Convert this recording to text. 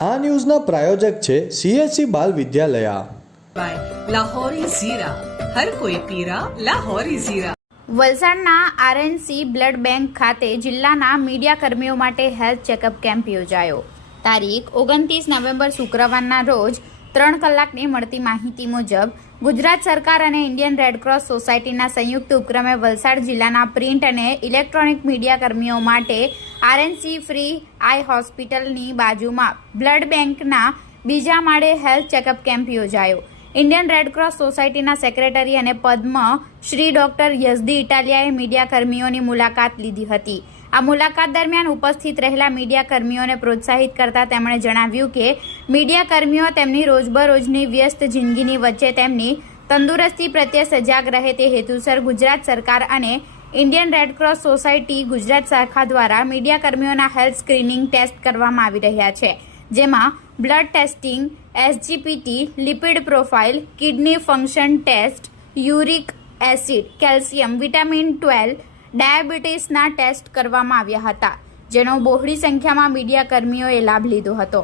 આ ન્યૂઝના પ્રાયોજક છે સીએસસી બાલ વિદ્યાલયા. લાહોરી ઝીરા. લાહોરી ઝીરા. વલસાડના આરએનસી બ્લડ બેંક ખાતે જિલ્લાના મીડિયા કર્મીઓ માટે હેલ્થ ચેકઅપ કેમ્પ યોજાયો. તારીખ ઓગણત્રીસ નવેમ્બર શુક્રવારના રોજ ત્રણ કલાકની મળતી માહિતી મુજબ ગુજરાત સરકાર અને ઇન્ડિયન રેડક્રોસ સોસાયટીના સંયુક્ત ઉપક્રમે વલસાડ જિલ્લાના પ્રિન્ટ અને ઇલેક્ટ્રોનિક મીડિયા કર્મીઓ માટે આરએનસી ફ્રી આઈ હોસ્પિટલની બાજુમાં બ્લડ બેંકના બીજા માળે હેલ્થ ચેકઅપ કેમ્પ યોજાયો. ઇન્ડિયન રેડક્રોસ સોસાયટીના સેક્રેટરી અને પદ્મ શ્રી ડોક્ટર યઝદી ઇટાલિયાએ મીડિયાકર્મીઓની મુલાકાત લીધી હતી. આ મુલાકાત દરમિયાન ઉપસ્થિત રહેલા મીડિયાકર્મીઓને પ્રોત્સાહિત કરતા તેમણે જણાવ્યું કે, મીડિયાકર્મીઓ તેમની રોજબરોજની વ્યસ્ત જિંદગીની વચ્ચે તેમની તંદુરસ્તી પ્રત્યે સજાગ રહે તે હેતુસર ગુજરાત સરકાર અને ઇન્ડિયન રેડક્રોસ સોસાયટી ગુજરાત શાખા દ્વારા મીડિયાકર્મીઓના હેલ્થ સ્ક્રીનિંગ ટેસ્ટ કરવામાં આવી રહ્યા છે, જેમાં blood testing, SGPT, lipid profile, kidney function test, uric acid, calcium, vitamin twelve ડાયાબિટીસના ટેસ્ટ કરવામાં આવ્યા હતા, જેનો બહોળી સંખ્યામાં મીડિયાકર્મીઓએ લાભ લીધો હતો.